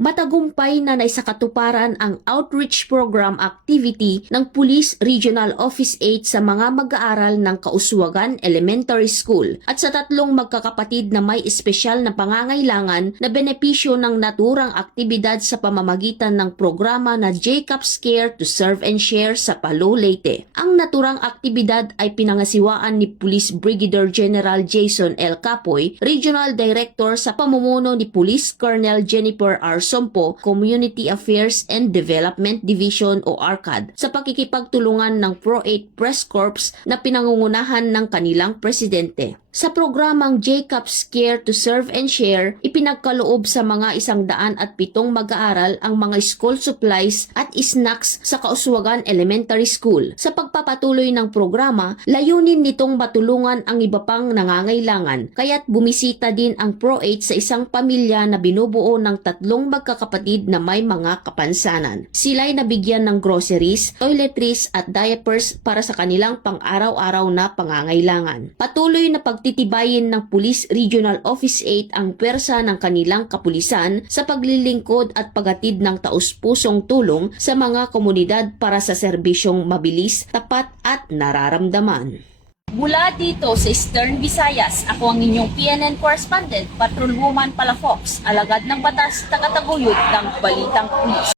Matagumpay na naisakatuparan ang outreach program activity ng Police Regional Office 8 sa mga mag-aaral ng Kauswagan Elementary School at sa tatlong magkakapatid na may espesyal na pangangailangan na benepisyo ng naturang aktibidad sa pamamagitan ng programa na Jacob's Care to Serve and Share sa Palo, Leyte. Ang naturang aktibidad ay pinangasiwaan ni Police Brigadier General Jason L. Capoy, Regional Director sa pamumuno ni Police Colonel Jennifer R. Sompo, Community Affairs and Development Division o ARCAD, sa pakikipagtulungan ng Pro-8 Press Corps na pinangungunahan ng kanilang presidente. Sa programang Jacob's Care to Serve and Share, ipinagkaloob sa mga 107 mag-aaral ang mga school supplies at snacks sa Kauswagan Elementary School. Sa pagpapatuloy ng programa, layunin nitong matulungan ang iba pang nangangailangan, kaya't bumisita din ang Pro-8 sa isang pamilya na binubuo ng 3 magkakapatid na may mga kapansanan. Sila'y nabigyan ng groceries, toiletries at diapers para sa kanilang pang-araw-araw na pangangailangan. Patuloy na pagtitibayin ng Police Regional Office 8 ang pwersa ng kanilang kapulisan sa paglilingkod at paghatid ng taus-pusong tulong sa mga komunidad para sa serbisyong mabilis, tapat at nararamdaman. Mula dito sa Eastern Visayas, ako ang inyong PNN correspondent, Patrolwoman Palafox, alagad ng batas, tagataguyod ng Balitang Pulis.